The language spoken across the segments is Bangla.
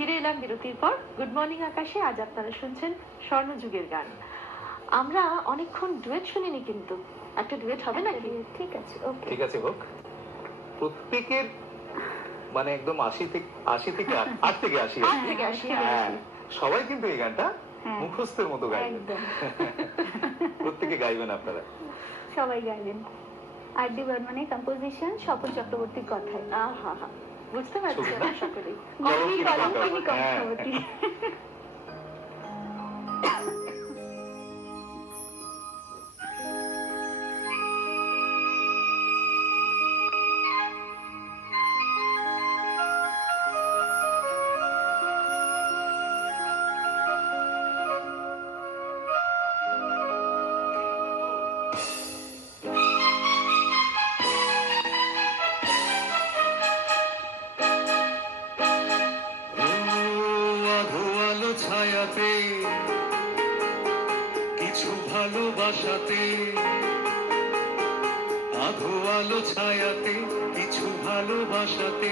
ফিরে এলাম বিরতির পর। গুড মর্নিং আকাশে আজ আপনারা শুনছেন স্বর্ণযুগের গান। আমরা অনেকক্ষণ ডুয়েট শুনিনি, কিন্তু একটা ডুয়েট হবে নাকি? ঠিক আছে, ওকে, ঠিক আছে হোক। প্রত্যেকের মানে একদম ৮০ থেকে ৮০ হ্যাঁ, সবাই কিন্তু এই গানটা মুখস্থের মতো গাইবেন। প্রত্যেকে গাইবেন আপনারা, সবাই গাইবেন। আর ডি বর্মনের কম্পোজিশন, স্বপন চক্রবর্তীর কথায়। আহা, বুঝতে পারছি আশা করি। কঙ্কাবতী। ছায়াতে কিছু ভালোবাসাতে, আধো আলো ছায়াতে কিছু ভালোবাসাতে,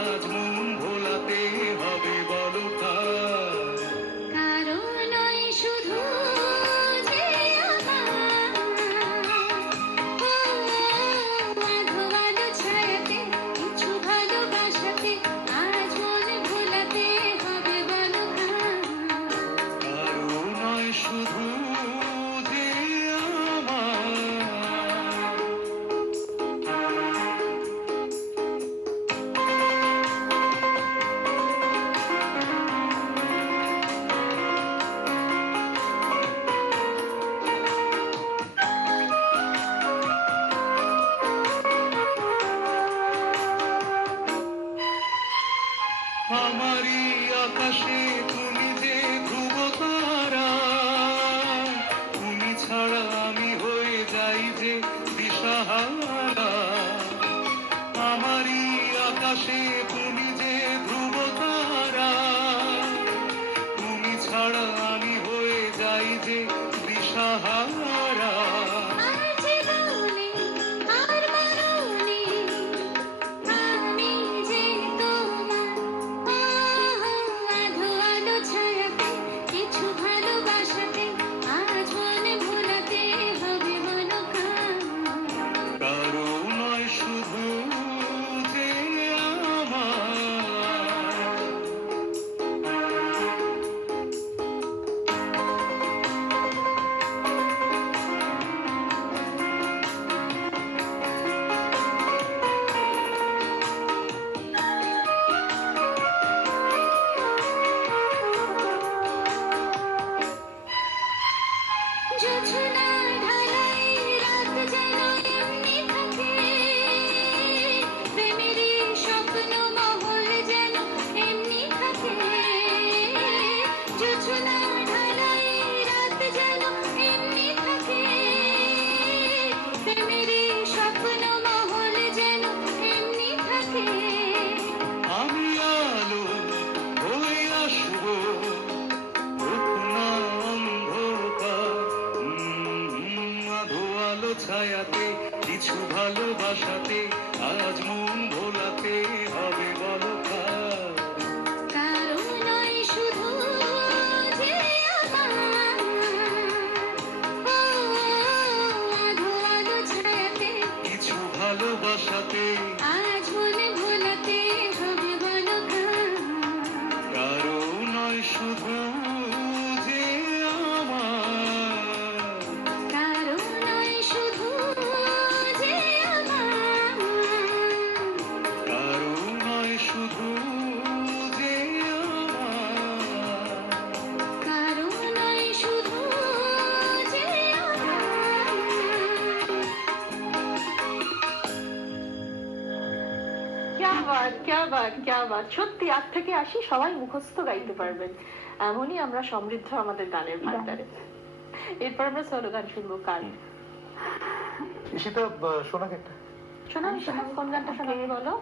আজ মন ভোলাতে হবে বলো আমারই আকাশে তুমি যে ধ্রুব তারা, তুমি ছাড়া আমি হয়ে যাই যে দিশাহারা। আমারই আকাশে তুমি যে ধ্রুব তারা, তুমি ছাড়া আমি হয়ে যাই যে দিশাহারা। ছায়াতে কিছু ভালোবাসাতে, আজ মন ভোলাতে হবে বলো কারো নয় শুধু যে আমার, আধো আলো ছায়াতে কিছু ভালোবাসাতে, আজ মন ভোলাতে হবে বলো কারো নয় শুধু যে সত্যি ৮ থেকে ৮০ সবাই মুখস্থ গাইতে পারবেন, এমনই আমরা সমৃদ্ধ আমাদের গানের ভান্ডারে। এরপর আমরা সোলো গান শুনবো। কার সেটা শোনাক একটা শোনাবি? কোন গানটা শোনাবি বলো?